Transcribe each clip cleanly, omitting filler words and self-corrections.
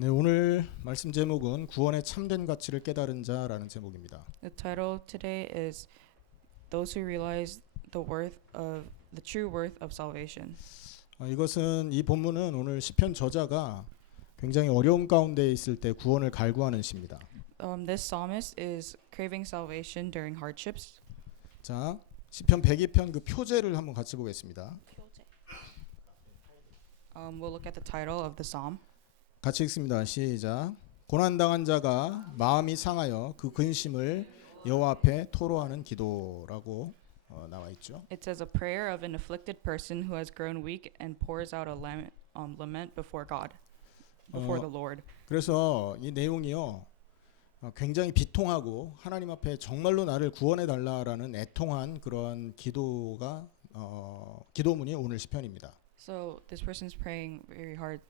네, 오늘 말씀 제목은 구원의 참된 가치를 깨달은 자라는 제목입니다. The title today is Those Who Realize the True Worth of Salvation. 이것은 이 본문은 오늘 시편 저자가 굉장히 어려움 가운데 있을 때 구원을 갈구하는 시입니다. This psalmist is craving salvation during hardships. 자, 시편 102편 그 표제를 한번 같이 보겠습니다. We'll look at the title of the psalm. 같이 읽습니다. 시작. 고난당한 자가 마음이 상하여 그 근심을 여호와 앞에 토로하는 기도라고 나와 있죠. It says a prayer of an afflicted person who has grown weak and pours out a lament before God, before the Lord. 그래서 이 내용이요. 굉장히 비통하고 하나님 앞에 정말로 나를 구원해 달라라는 애통한 그런 기도가 기도문이 오늘 시편입니다. So this person's praying very hard,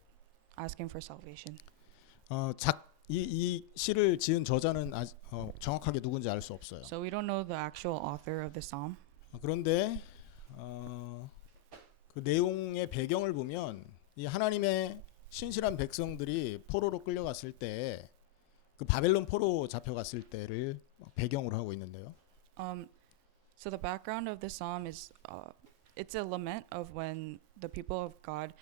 asking for salvation. 이 시를 지은 저자는 정확하게 누군지 알 수 없어요. So we don't know the actual author of the psalm. 그런데 그 내용의 배경을 보면 이 하나님의 신실한 백성들이 포로로 끌려갔을 때 그 바벨론 포로 잡혀갔을 때를 배경으로 하고 있는데요. So the background of the psalm is it's a lament of when the people of God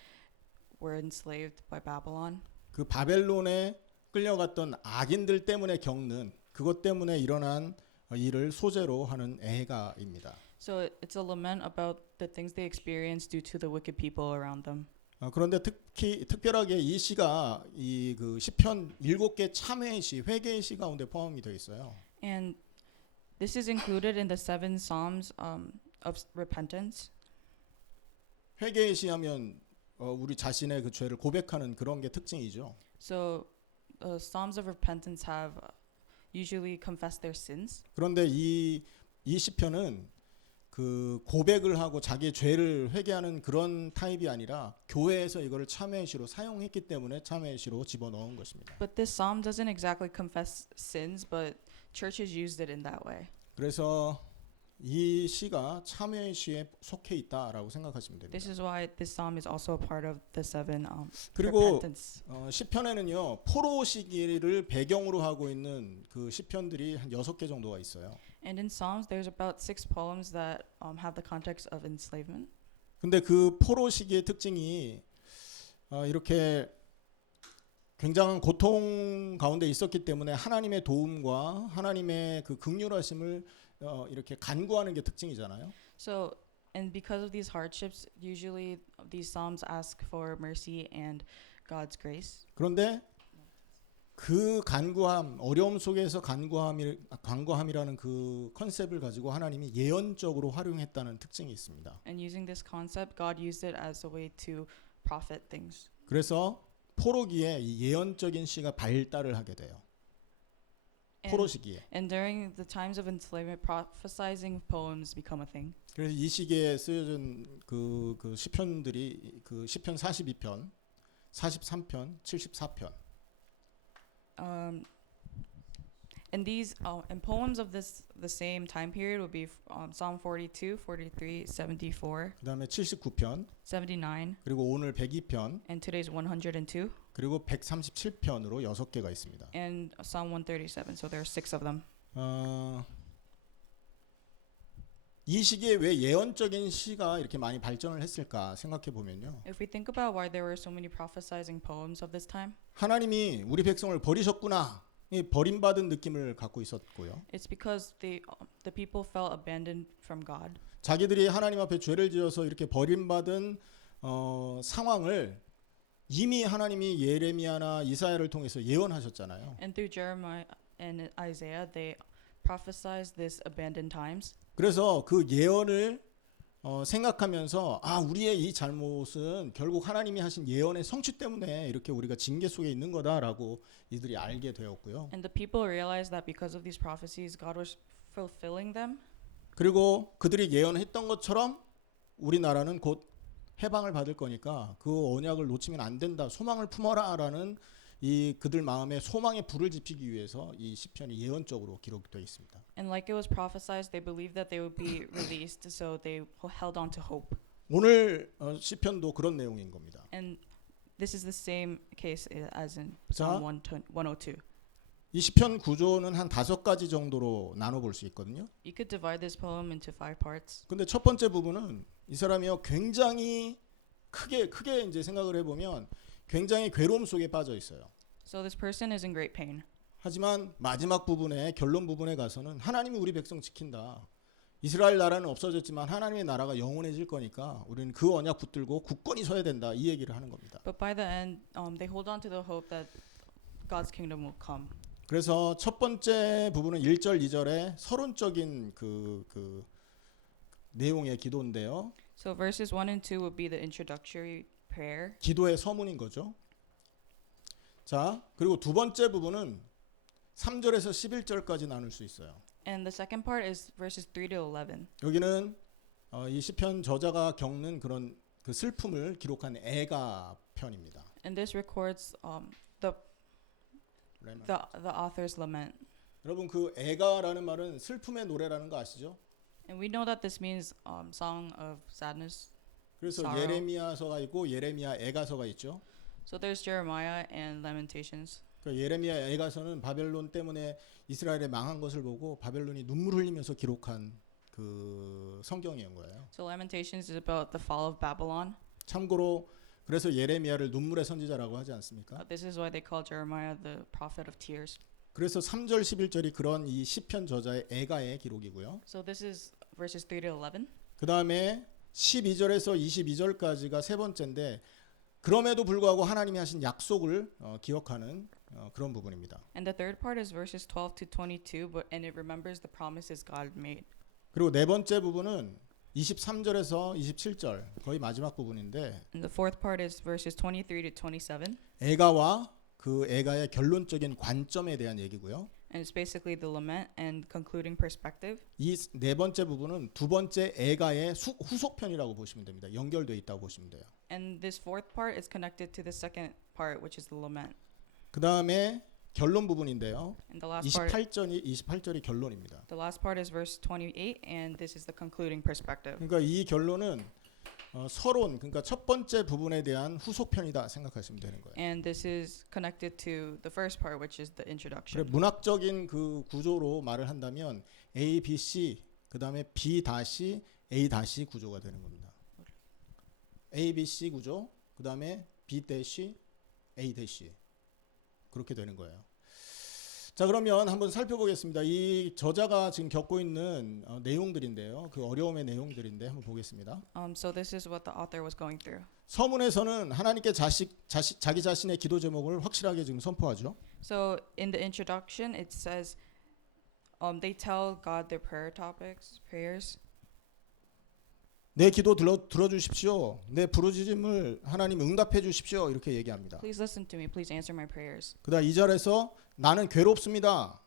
were enslaved by Babylon. 그 바벨론에 끌려갔던 악인들 때문에 겪는 그것 때문에 일어난 일을 소재로 하는 애가입니다. So it's a lament about the things they experienced due to the wicked people around them. 그런데 특별하게 이 시가 이 그 시편 7개 참회의 시, 회개의 시 가운데 포함이 되어 있어요. And this is included in the 7 psalms of repentance. 회개의 시 하면 우리 자신의 그 죄를 고백하는 그런 게 특징이죠. So psalms of repentance have usually confessed their sins. 그런데 이 시편은 그 고백을 하고 자기의 죄를 회개하는 그런 타입이 아니라 교회에서 이거를 참회의 시로 사용했기 때문에 참회의 시로 집어넣은 것입니다. But this psalm doesn't exactly confess sins, but churches used it in that way. 그래서 이 시가 참회의 시에 속해 있다라고 생각하시면 됩니다. This is why this psalm is also a part of the 7 그리고 repentance. 시편에는요 포로 시기를 배경으로 하고 있는 그 시편들이 한 6개 정도가 있어요. And in Psalms, there's about 6 poems that have the context of enslavement. 근데 그 포로 시기의 특징이 이렇게 굉장한 고통 가운데 있었기 때문에 하나님의 도움과 하나님의 그 긍휼하심을 이렇게 간구하는 게 특징이잖아요. So, and because of these hardships, usually these Psalms ask for mercy and God's grace. 그런데 그 간구함, 어려움 속에서 간구함이라는 그 컨셉을 가지고 하나님이 예언적으로 활용했다는 특징이 있습니다. And using this concept, God used it as a way to prophet things. 그래서 포로기에 이 예언적인 시가 발달을 하게 돼요. 포로 시기에. And during the times of enslavement, prophesizing poems become a thing. 그래서 이 시기에 쓰여진 그 시편들이 그 시편 42편, 43편, 74편. And these and poems of the same time period would be Psalm 42, 43, 74, 그다음에 79편, 79, 그리고 오늘 102편, and today's 102, 그리고 137편으로 6개가 있습니다. and Psalm 137. So there are 6 of them. 이 시기에 왜 예언적인 시가 이렇게 많이 발전을 했을까 생각해 보면요. If we think about why there were so many prophesizing poems of this time, 하나님이 우리 백성을 버리셨구나. 이 버림받은 느낌을 갖고 있었고요. it's because the people felt abandoned from God. 자기들이 하나님 앞에 죄를 지어서 이렇게 버림받은 상황을 이미 하나님이 예레미야나 이사야를 통해서 예언하셨잖아요. And through Jeremiah and Isaiah, they prophesied this abandoned times. 그래서 그 예언을 생각하면서 우리의 이 잘못은 결국 하나님이 하신 예언의 성취 때문에 이렇게 우리가 징계 속에 있는 거다라고 이들이 알게 되었고요. And the people realized that because of these prophecies, God was fulfilling them. 그리고 그들이 예언했던 것처럼 우리나라는 곧 해방을 받을 거니까 그 언약을 놓치면 안 된다. 소망을 품어라라는 이 그들 마음에 소망의 불을 지피기 위해서 이 시편이 예언적으로 기록되어 있습니다. And like it was prophesied, they believed that they would be released, so they held on to hope. 오늘 시편도 그런 내용인 겁니다. And This is the same case as in 자, Psalm 102. 이 시편 구조는 한 5가지 정도로 나눠 볼 수 있거든요. You could divide this poem into 5 parts. 근데 첫 번째 부분은 이 사람이요 굉장히 크게 이제 생각을 해보면 굉장히 괴로움 속에 빠져 있어요. So this person is in great pain. 하지만 마지막 부분에 결론 부분에 가서는 하나님이 우리 백성 지킨다. 이스라엘 나라는 없어졌지만 하나님의 나라가 영원해질 거니까 우리는 그 언약 붙들고 굳건히 서야 된다. 이 얘기를 하는 겁니다. But by the end, they hold on to the hope that God's kingdom will come. 그래서 첫 번째 부분은 1절, 2절에 서론적인 그 내용의 기도인데요. So verses 1 and 2 would be the introductory prayer. 기도의 서문인 거죠. 자, 그리고 두 번째 부분은 3절에서 11절까지 나눌 수 있어요. And the second part is verses 3 to 11. 여기는 이 시편 저자가 겪는 그런 그 슬픔을 기록한 애가 편입니다. And this records the author's lament. 여러분 그 애가라는 말은 슬픔의 노래라는 거 아시죠? And we know that this means song of sadness. 그래서 sorrow. 예레미야서가 있고 예레미야 애가서가 있죠. So there's Jeremiah and Lamentations. 그러니까 예레미야 애가서는 바벨론 때문에 이스라엘의 망한 것을 보고 바벨론이 눈물 흘리면서 기록한 그 성경인 거예요. So Lamentations is about the fall of Babylon. 참고로 그래서 예레미야를 눈물의 선지자라고 하지 않습니까? This is why they call Jeremiah the prophet of tears. 그래서 3절 11절이 그런 이 시편 저자의 애가의 기록이고요. So this is verses 3 to 11. 그다음에 12절에서 22절까지가 세 번째인데 그럼에도 불구하고 하나님이 하신 약속을 기억하는 그런 부분입니다. And the third part is verses 12 to 22, and it remembers the promises God made. 그리고 네 번째 부분은 23절에서 27절 거의 마지막 부분인데 And the fourth part is verses 23 to 27, 애가와 그 애가의 결론적인 관점에 대한 얘기고요. and it's basically the lament and concluding perspective. 이 네 번째 부분은 두 번째 애가의 후속편이라고 보시면 됩니다. 연결되어 있다고 보시면 돼요. And this fourth part is connected to the second part, which is the lament. 그 다음에 결론 부분인데요. And the last part, 28절이 결론입니다. the last part is verse 28, and this is the concluding perspective. 그러니까 이 결론은 서론, 그러니까 첫 번째 부분에 대한 후속편이다 생각하시면 되는 거예요. And this is connected to the first part, which is the 그래 introduction. 문학적인 그 구조로 말을 한다면 A, B, C 그 다음에 B 다시 A 다시 구조가 되는 겁니다. A, B, C 구조, 그 다음에 B 대시 A 대시 그렇게 되는 거예요. 자 그러면 한번 살펴보겠습니다. 이 저자가 지금 겪고 있는 내용들인데요. 그 어려움의 내용들인데 한번 보겠습니다. So this is what the author was going through. 서문에서는 하나님께 자기 자신의 기도 제목을 확실하게 지금 선포하죠. So in the introduction, it says they tell God their prayers. 내 기도 들어주십시오. 내 부르짖음을 하나님 응답해 주십시오. 이렇게 얘기합니다. Please listen to me. Please answer my prayers. 그다음 2절에서 나는 괴롭습니다.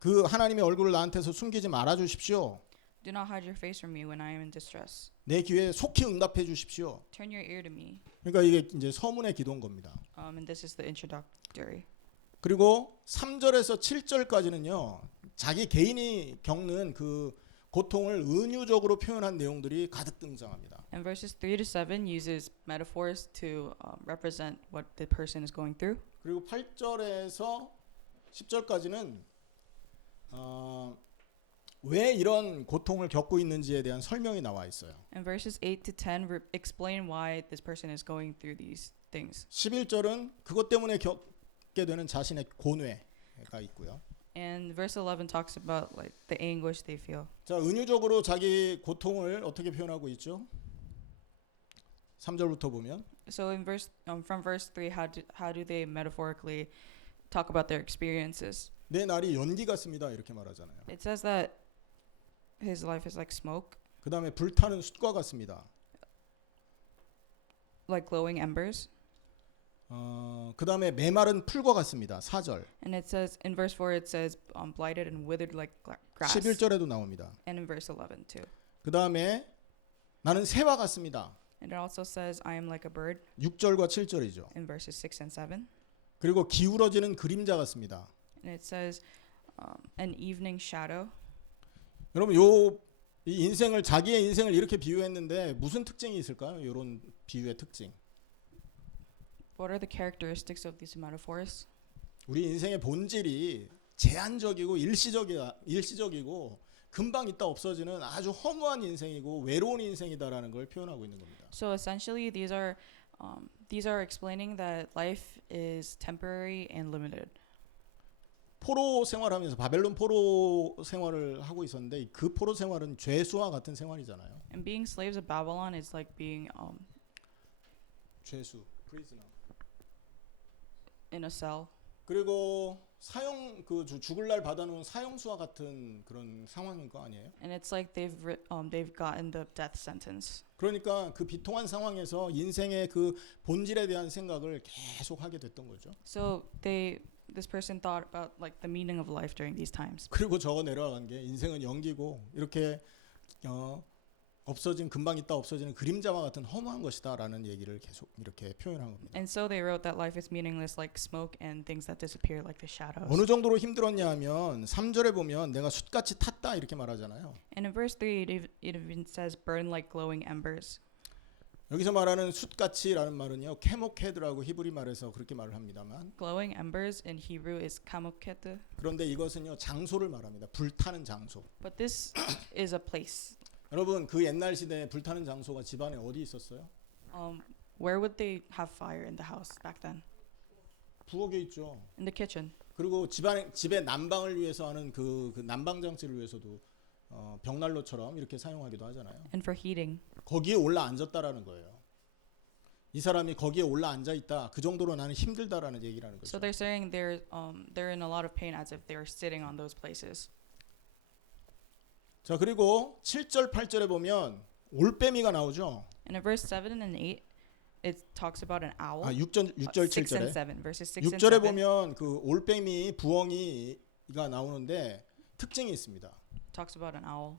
그 하나님의 얼굴을 나한테서 숨기지 말아 주십시오. Do not hide your face from me when I am in distress. 내 기회에 속히 응답해 주십시오. Turn your ear to me. 그러니까 이게 이제 서문의 기도인 겁니다. And this is the introductory. 그리고 3절에서 7절까지는요. 자기 개인이 겪는 그 고통을 은유적으로 표현한 내용들이 가득 등장합니다. And verses 3 to 7 uses metaphors to represent what the person is going through. 그리고 8절에서 10절까지는 왜 이런 고통을 겪고 있는지에 대한 설명이 나와 있어요. And verses 8 to 10 explain why this person is going through these things. 11절은 그것 때문에 겪게 되는 자신의 고뇌가 있고요. And verse 11 talks about like the anguish they feel. 자, 은유적으로 자기 고통을 어떻게 표현하고 있죠? 3절부터 보면 So in from verse 3, how do they metaphorically talk about their experiences? 내 날이 연기 같습니다. 이렇게 말하잖아요. It says that his life is like smoke, 그다음에 불타는 숯과 같습니다. like glowing embers. 그다음에 메마른 풀과 같습니다. 4절. And it says in verse 4 it says blighted and withered like grass. 11절에도 나옵니다. And in verse 11 too. 그다음에 나는 새와 같습니다. And it also says I am like a bird 6절과 7절이죠. in verses 6 and 7. 그리고 기울어지는 그림자 같습니다. And it says an evening shadow. 여러분 이 인생을 자기의 인생을 이렇게 비유했는데 무슨 특징이 있을까요? 이런 비유의 특징. What are the characteristics of these metaphors? 우리 인생의 본질이 제한적이고 일시적이고 금방 있다 없어지는 아주 허무한 인생이고 외로운 인생이다라는 걸 표현하고 있는 겁니다. So essentially, these are explaining that life is temporary and limited. 포로 생활하면서 바벨론 포로 생활을 하고 있었는데 그 포로 생활은 죄수와 같은 생활이잖아요. And being slaves of Babylon is like being 죄수, prisoner. in a cell. 그리고 죽을 날 받아놓은 사형수와 같은 그런 상황인 거 아니에요? And it's like they've gotten the death sentence. 그러니까 그 비통한 상황에서 인생의 그 본질에 대한 생각을 계속 하게 됐던 거죠. So this person thought about like the meaning of life during these times. 그리고 적어 내려간 게 인생은 연기고 이렇게 금방 있다 없어지는 그림자와 같은 허무한 것이다라는 얘기를 계속 이렇게 표현한 겁니다. And so they wrote that life is meaningless like smoke and things that disappear like the shadows. 어느 정도로 힘들었냐 하면 3절에 보면 내가 숯같이 탔다 이렇게 말하잖아요. And in verse 3 it even says burn like glowing embers. 여기서 말하는 숯같이라는 말은요. 케모케드라고 히브리 말에서 그렇게 말을 합니다만 Glowing embers in Hebrew is kamoket. 그런데 이것은요. 장소를 말합니다. 불타는 장소. But this is a place. 여러분 그 옛날 시대에 불타는 장소가 집안에 어디 있었어요? Where would they have fire in the house back then? 부엌에 있죠. In the kitchen. 그리고 집의 난방을 위해서 하는 그 난방 장치를 위해서도 벽난로처럼 이렇게 사용하기도 하잖아요. And for heating. 거기에 올라 앉았다라는 거예요. 이 사람이 거기에 올라 앉아 있다. 그 정도로 나는 힘들다라는 얘기라는 거죠. So they're saying they're in a lot of pain as if they were sitting on those places. 자 그리고 7절 8절에 보면 올빼미가 나오죠. And in verse 7 and 8 it talks about an owl. 6절 6 and 7절에 7 verses 6 and 6절에 7 보면 그 올빼미 부엉이가 나오는데 특징이 있습니다. talks about an owl.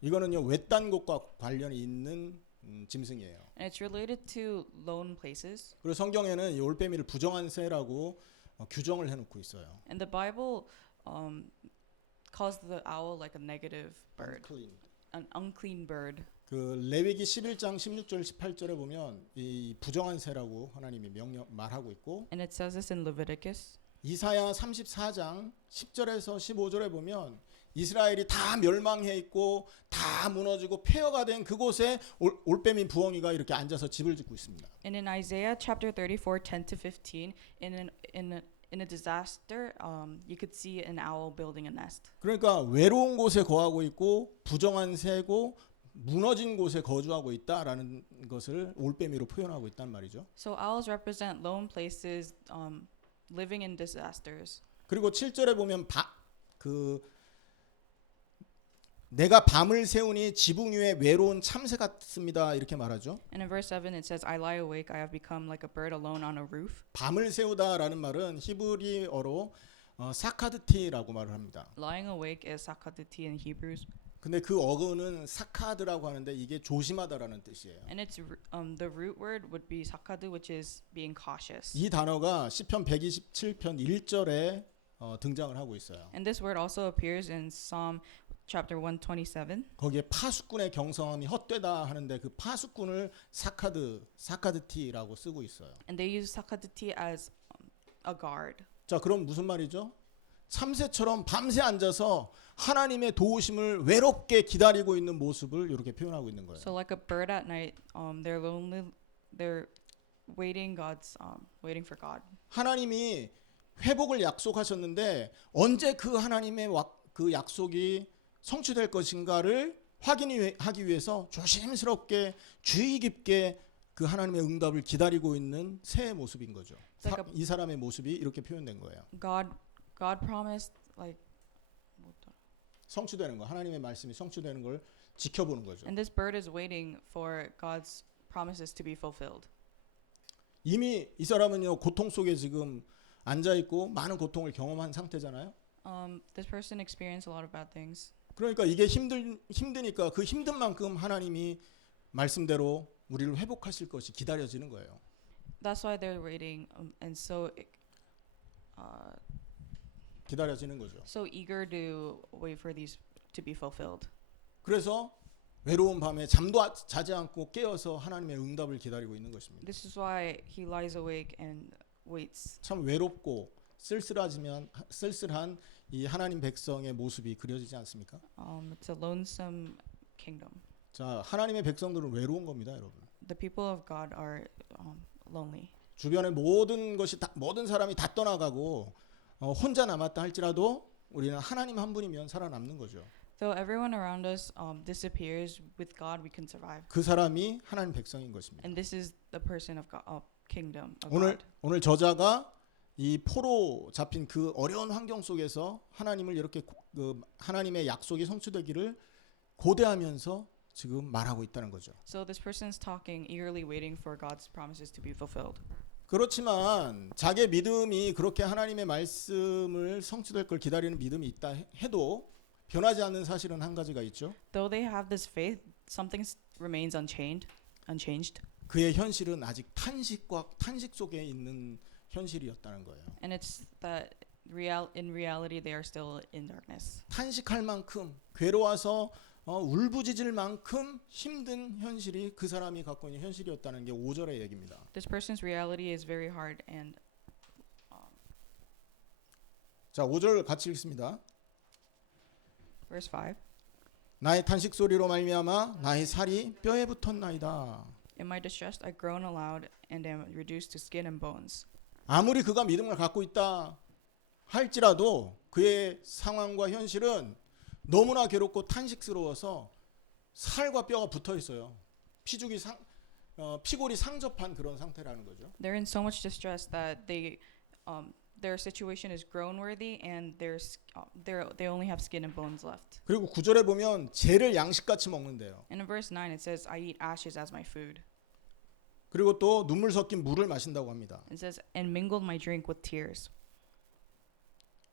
이거는요 외딴 곳과 관련이 있는 짐승이에요. And it's related to lone places. 그리고 성경에는 이 올빼미를 부정한 새라고 규정을 해놓고 있어요. And the Bible calls the owl like a negative bird, unclean. an unclean bird. 그 레위기 11장 16절 18절에 보면 이 부정한 새라고 하나님이 말하고 있고 And it says this in Leviticus. 이사야 34장 10절에서 15절에 보면 이스라엘이 다 멸망해 있고 다 무너지고 폐허가 된 그곳에 올빼미 부엉이가 이렇게 앉아서 집을 짓고 있습니다. And in Isaiah chapter 34, 10 to 15, in a disaster, you could see an owl building a nest. 그러니까 외로운 곳에 거하고 있고 부정한 새고 무너진 곳에 거주하고 있다라는 것을 올빼미로 표현하고 있단 말이죠. So owls represent lone places, living in disasters. 그리고 7절에 보면 내가 밤을 새우니 지붕 위에 외로운 참새 같습니다. 이렇게 말하죠. And in verse 7 it says, I lie awake, I have become like a bird alone on a roof. 밤을 새우다라는 말은 히브리어로 사카드티라고 말을 합니다. Lying awake is sakaditi in Hebrews. 근데 그 어근은 사카드라고 하는데 이게 조심하다라는 뜻이에요. And it's the root word would be sakadu, which is being cautious. 이 단어가 시편 127편 1절에 등장을 하고 있어요. And this word also appears in Psalm chapter 127. 거기에 파수꾼의 경성함이 헛되다 하는데 그 파수꾼을 사카드티라고 쓰고 있어요. And they use sakaditi as a guard. 자, 그럼 무슨 말이죠? 참새처럼 밤새 앉아서 하나님의 도우심을 외롭게 기다리고 있는 모습을 이렇게 표현하고 있는 거예요. So like a bird at night, they're lonely, they're waiting for God. 하나님이 회복을 약속하셨는데 언제 그 하나님의 그 약속이 성취될 것인가를 확인하기 위해서 조심스럽게 주의 깊게 그 하나님의 응답을 기다리고 있는 새의 모습인 거죠. 이 사람의 모습이 이렇게 표현된 거예요. God promised like 성취되는 거, 하나님의 말씀이 성취되는 걸 지켜보는 거죠. And this bird is waiting for God's promises to be fulfilled. 이미 이 사람은요 고통 속에 지금 앉아 있고 많은 고통을 경험한 상태잖아요. This person experienced a lot of bad things. 그러니까 이게 힘드니까 그 힘든 만큼 하나님이 말씀대로 우리를 회복하실 것이 기다려지는 거예요. That's why they're waiting, and so 기다려지는 거죠. so eager to wait for these to be fulfilled. 그래서 외로운 밤에 잠도 자지 않고 깨어서 하나님의 응답을 기다리고 있는 것입니다. This is why he lies awake and waits. 참 외롭고 쓸쓸한 이 하나님 백성의 모습이 그려지지 않습니까? It's a lonesome kingdom. 자, 하나님의 백성들은 외로운 겁니다, 여러분. The people of God are lonely. 주변의 모든 것이 모든 사람이 다 떠나가고 혼자 남았다 할지라도 우리는 하나님 한 분이면 살아남는 거죠. Though everyone around us disappears, with God we can survive. 그 사람이 하나님 백성인 것입니다. And this is the person of God, kingdom of God. 오늘 저자가 이 포로 잡힌 그 어려운 환경 속에서 하나님을 이렇게 하나님의 약속이 성취되기를 고대하면서 지금 말하고 있다는 거죠. So this person's talking, eagerly waiting for God's promises to be fulfilled. 그렇지만 자기의 믿음이 그렇게 하나님의 말씀을 성취될 걸 기다리는 믿음이 있다 해도 변하지 않는 사실은 한 가지가 있죠. Though they have this faith, something remains unchanged. 그의 현실은 아직 탄식 속에 있는 현실이었다는 거예요. And it's that in reality they are still in darkness. 탄식할 만큼 괴로워서 울부짖을 만큼 힘든 현실이 그 사람이 갖고 있는 현실이었다는 게 5절의 얘기입니다. This person's reality is very hard and 자, 5절 같이 읽습니다. verse 5. 나의 탄식 소리로 말미암아 나의 살이 뼈에 붙었나이다. In my distress I groan aloud and am reduced to skin and bones. 아무리 그가 믿음을 갖고 있다 할지라도 그의 상황과 현실은 너무나 괴롭고 탄식스러워서 살과 뼈가 붙어 있어요. 피골이 상접한 그런 상태라는 거죠. They're in so much distress that their situation is groan worthy and they only have skin and bones left. 그리고 9절에 보면 재를 양식같이 먹는데요. And in verse 9 it says I eat ashes as my food. 그리고 또 눈물 섞인 물을 마신다고 합니다. It says and mingled my drink with tears.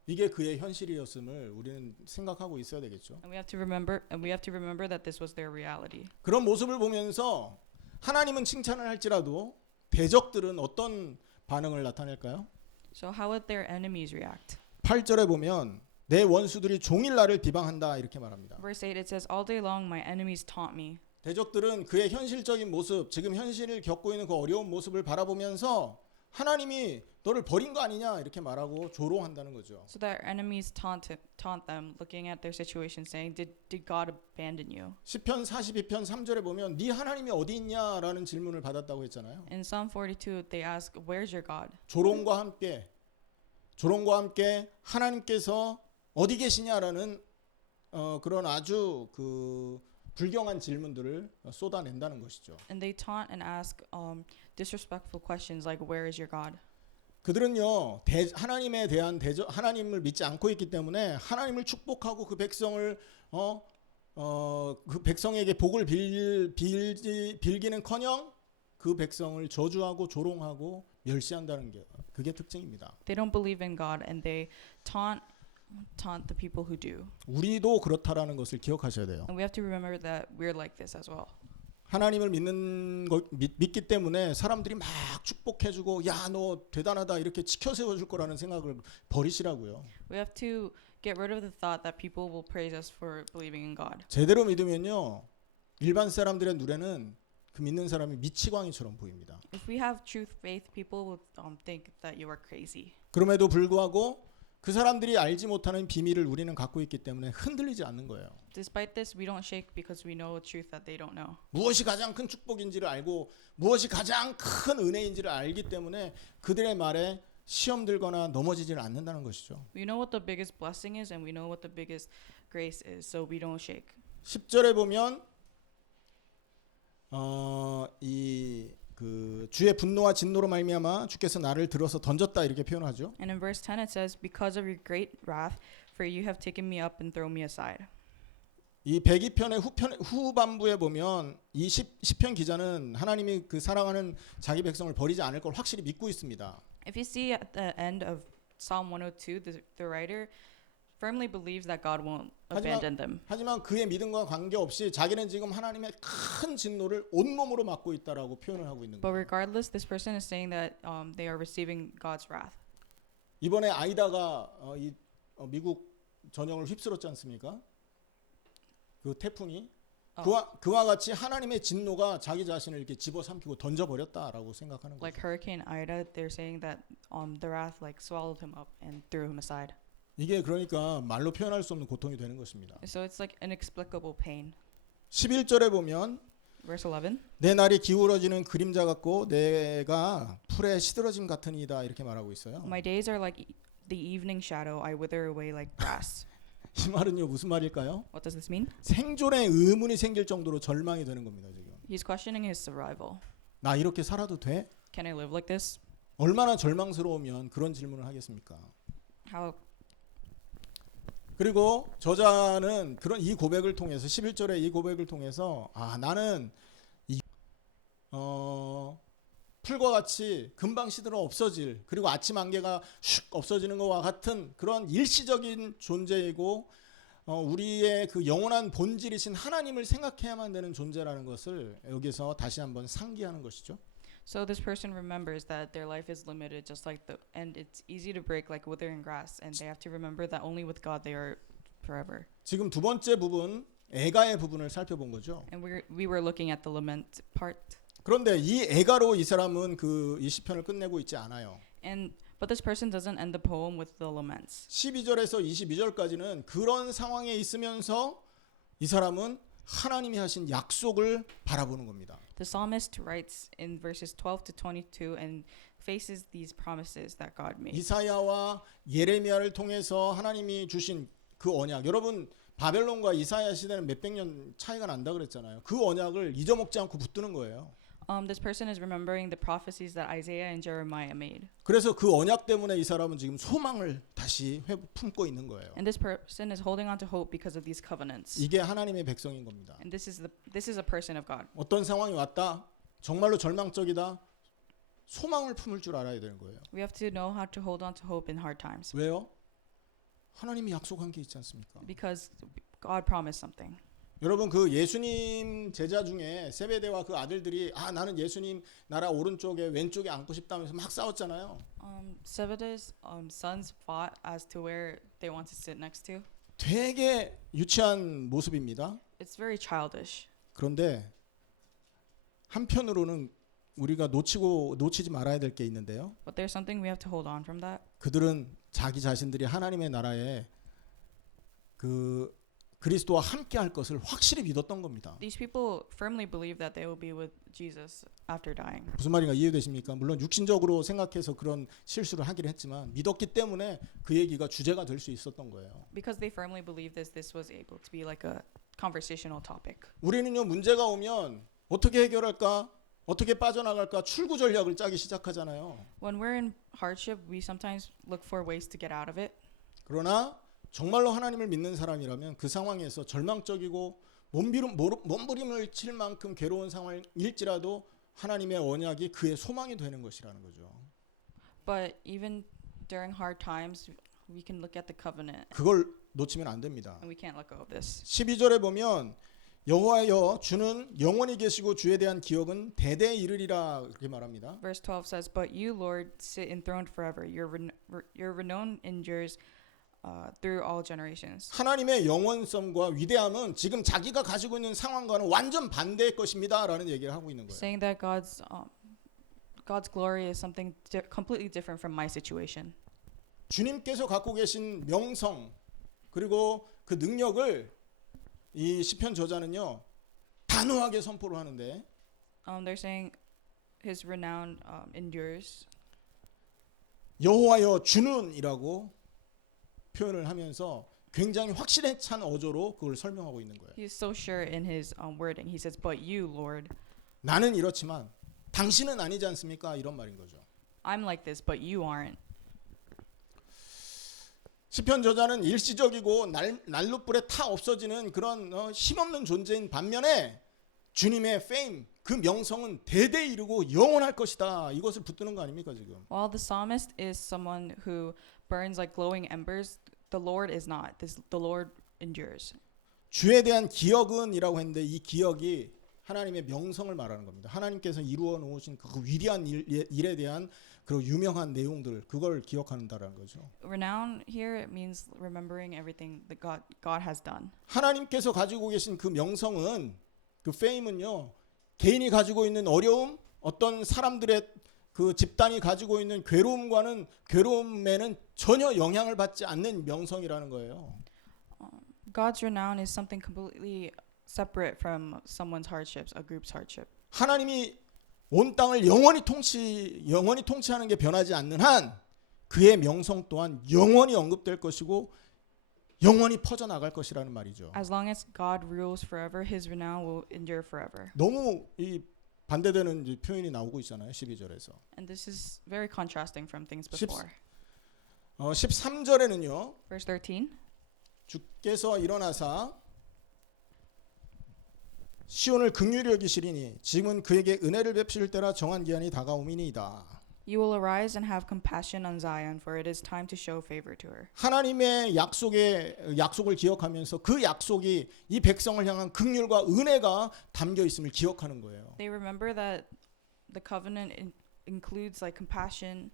이게 그의 현실이었음을 우리는 생각하고 있어야 되겠죠. And we have to remember that this was their reality. 그런 모습을 보면서 하나님은 칭찬을 할지라도 대적들은 어떤 반응을 나타낼까요? So how would their enemies react? 8절에 보면 내 원수들이 종일 나를 비방한다 이렇게 말합니다. Verse 8 it says all day long my enemies taunt me. 대적들은 그의 현실적인 모습, 지금 현실을 겪고 있는 그 어려운 모습을 바라보면서 하나님이 너를 버린 거 아니냐 이렇게 말하고 조롱한다는 거죠. So their enemies taunt them, looking at their situation, saying, "Did God abandon you?" 시편 42편 3절에 보면 네 하나님이 어디 있냐라는 질문을 받았다고 했잖아요. In Psalm 42, they ask, "Where's your God?" 조롱과 함께 하나님께서 어디 계시냐라는 그런 아주 그 불경한 질문들을 쏟아낸다는 것이죠. And they taunt and ask disrespectful questions like, "Where is your God?" 그들은요 하나님에 대한 하나님을 믿지 않고 있기 때문에 하나님을 축복하고 그 백성을 그 백성에게 복을 빌기는커녕 그 백성을 저주하고 조롱하고 멸시한다는 게 그게 특징입니다. They don't believe in God and they taunt the people who do. 우리도 그렇다라는 것을 기억하셔야 돼요. And we have to remember that we're like this as well. 하나님을 믿기 때문에 사람들이 막 축복해주고 야 너 대단하다 이렇게 치켜 세워줄 거라는 생각을 버리시라고요. We have to get rid of the thought that people will praise us for believing in God. 제대로 믿으면요 일반 사람들의 눈에는 그 믿는 사람이 미치광이처럼 보입니다. If we have truth faith, people will think that you are crazy. 그럼에도 불구하고 그 사람들이 알지 못하는 비밀을 우리는 갖고 있기 때문에 흔들리지 않는 거예요. Despite this, we don't shake because we know a truth that they don't know. 무엇이 가장 큰 축복인지를 알고 무엇이 가장 큰 은혜인지를 알기 때문에 그들의 말에 시험 들거나 넘어지지를 않는다는 것이죠. We know what the biggest blessing is and we know what the biggest grace is, so we don't shake. 10절에 보면 그 주의 분노와 진노로 말미암아 주께서 나를 들어서 던졌다 이렇게 표현하죠. And in verse 10 it says, "Because of your great wrath, for you have taken me up and thrown me aside." 이 102편의 후반부에 보면 이 시편 기자는 하나님이 그 사랑하는 자기 백성을 버리지 않을 걸 확실히 믿고 있습니다. If you see at the end of Psalm 102, the writer firmly believes that God won't abandon them. 하지만 그의 믿음과 관계없이 자기는 지금 하나님의 큰 진노를 온몸으로 맞고 있다라고 표현을 하고 있는 But 거예요. regardless, this person is saying that they are receiving God's wrath. 이번에 아이다가 미국 전역을 휩쓸었지 않습니까? 그 태풍이 그와 같이 하나님의 진노가 자기 자신을 이렇게 집어삼키고 던져버렸다라고 생각하는 거죠. like Hurricane Ida, they're saying that the wrath like swallowed him up and threw him aside. 이게 그러니까 말로 표현할 수 없는 고통이 되는 것입니다. So it's like inexplicable pain. 11절에 보면 Verse 11. 내 날이 기울어지는 그림자 같고 내가 풀에 시들어짐 같으니이다 이렇게 말하고 있어요. My days are like the evening shadow. I wither away like grass. 이 말은요 무슨 말일까요? What does this mean? 생존의 의문이 생길 정도로 절망이 되는 겁니다. 지금 He's questioning his survival. 나 이렇게 살아도 돼? Can I live like this? 얼마나 절망스러우면 그런 질문을 하겠습니까? How 그리고 저자는 그런 이 고백을 통해서 11절의 이 고백을 통해서 나는 풀과 같이 금방 시들어 없어질 그리고 아침 안개가 슉 없어지는 것과 같은 그런 일시적인 존재이고 우리의 그 영원한 본질이신 하나님을 생각해야만 되는 존재라는 것을 여기서 다시 한번 상기하는 것이죠. So this person remembers that their life is limited, just like and it's easy to break like withering grass, and they have to remember that only with God they are forever. 지금 두 번째 부분 애가의 부분을 살펴본 거죠. And we were looking at the lament part. 그런데 이 애가로 이 사람은 이 시편을 끝내고 있지 않아요. But this person doesn't end the poem with the laments. 12절에서 22절까지는 그런 상황에 있으면서 이 사람은 하나님이 하신 약속을 바라보는 겁니다. The psalmist writes in verses 12 to 22 and faces these promises that God made. 이사야와 예레미야를 통해서 하나님이 주신 그 언약. 여러분 바벨론과 이사야 시대는 몇백 년 차이가 난다 그랬잖아요. 그 언약을 잊어먹지 않고 붙드는 거예요. This person is remembering the prophecies that Isaiah and Jeremiah made. 그래서 그 언약 때문에 이 사람은 지금 소망을 다시 품고 있는 거예요. And this person is holding on to hope because of these covenants. 이게 하나님의 백성인 겁니다. And this is a person of God. 어떤 상황이 왔다. 정말로 절망적이다. 소망을 품을 줄 알아야 되는 거예요. We have to know how to hold on to hope in hard times. 왜요? 하나님이 약속한 게 있지 않습니까? Because God promised something. 여러분 그 예수님 제자 중에 세베대와 그 아들들이 나는 예수님 나라 오른쪽에 왼쪽에 앉고 싶다면서 막 싸웠잖아요. Zebedee's sons fought as to where they want to sit next to. 되게 유치한 모습입니다. It's very childish. 그런데 한편으로는 우리가 놓치지 말아야 될 게 있는데요. But there's something we have to hold on from that. 그들은 자기 자신들이 하나님의 나라에 그리스도와 함께 할 것을 확실히 믿었던 겁니다. These people firmly believe that they will be with Jesus after dying. 무슨 말인가 이해되십니까? 물론 육신적으로 생각해서 그런 실수를 하긴 했지만 믿었기 때문에 그 얘기가 주제가 될 수 있었던 거예요. Because they firmly believe this was able to be like a conversational topic. 우리는요 문제가 오면 어떻게 해결할까? 어떻게 빠져나갈까? 출구 전략을 짜기 시작하잖아요. When we're in hardship, we sometimes look for ways to get out of it. 그러나 정말로 하나님을 믿는 사람이라면 그 상황에서 절망적이고 몸부림을 칠 만큼 괴로운 상황일지라도 하나님의 언약이 그의 소망이 되는 것이라는 거죠. But even during hard times, we can look at the covenant 그걸 놓치면 안 됩니다. and we can't let go of this. 12절에 보면 여호와여 주는 영원히 계시고 주에 대한 기억은 대대에 이르리라 그렇게 말합니다. Verse 12 says, "But you, Lord, sit enthroned forever. Your renown endures through all generations." 하나님의 영원성과 위대함은 지금 자기가 가지고 있는 상황과는 완전 반대의 것입니다라는 얘기를 하고 있는 거예요. Saying that God's glory is something completely different from my situation. 주님께서 갖고 계신 명성 그리고 그 능력을 이 시편 저자는요 단호하게 선포를 하는데 They're saying His renown endures. 여호와여 주는이라고 표현을 하면서 굉장히 확신에 찬 어조로 그걸 설명하고 있는 거예요. He's so sure in his wording. He says, "But you, Lord." 나는 이렇지만 당신은 아니지 않습니까? 이런 말인 거죠. I'm like this, but you aren't. 시편 저자는 일시적이고 난로불에 타 없어지는 그런 힘없는 존재인 반면에 주님의 fame, 그 명성은 대대 이루고 영원할 것이다. 이것을 붙드는 거 아닙니까 지금? While the psalmist is someone who burns like glowing embers, the Lord is not. The Lord endures. 주에 대한 기억은이라고 했는데 이 기억이 하나님의 명성을 말하는 겁니다. 하나님께서 이루어 놓으신 그 위대한 일에 대한 그리고 유명한 내용들 그걸 기억한다라는 거죠. Renown here it means remembering everything that God has done. 하나님께서 가지고 계신 그 명성은 그 페임은요, 개인이 가지고 있는 어려움, 어떤 사람들의 그 집단이 가지고 있는 괴로움에는 전혀 영향을 받지 않는 명성이라는 거예요. God's renown is something completely separate from someone's hardships, a group's hardship. 하나님이 온 땅을 영원히 통치하는 게 변하지 않는 한 그의 명성 또한 영원히 언급될 것이고 영원히 퍼져나갈 것이라는 말이죠. As long as God rules forever, his renown will endure forever. 너무 이 반대되는 이제 표현이 나오고 있잖아요. 12절에서. And this is very contrasting from things before. 13절에는요. Verse 13. 주께서 일어나사 시온을 긍휼히 여기시리니 지금은 그에게 은혜를 베푸실 때라 정한 기한이 다가오미니이다. You will arise and have compassion on Zion, for it is time to show favor to her. 하나님의 약속을 기억하면서 그 약속이 이 백성을 향한 긍휼과 은혜가 담겨 있음을 기억하는 거예요. They remember that the covenant includes like compassion.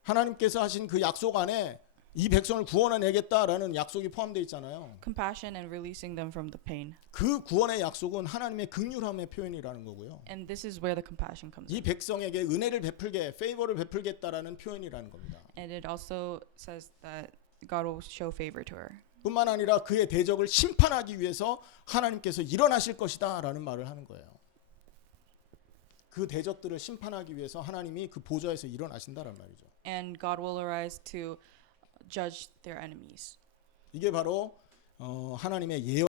하나님께서 하신 그 약속 안에 이 백성을 구원해내겠다라는 약속이 포함되어 있잖아요. Compassion and releasing them from the pain. 그 구원의 약속은 하나님의 긍휼함의 표현이라는 거고요. And this is where the compassion comes 이 in. 백성에게 은혜를 페이버를 베풀겠다라는 표현이라는 겁니다. And it also says that God will show favor to her. 뿐만 아니라 그의 대적을 심판하기 위해서 하나님께서 일어나실 것이다라는 말을 하는 거예요. 그 대적들을 심판하기 위해서 하나님이 그 보좌에서 일어나신다는 말이죠. And God will arise to judge their enemies. 이게 바로 하나님의 예언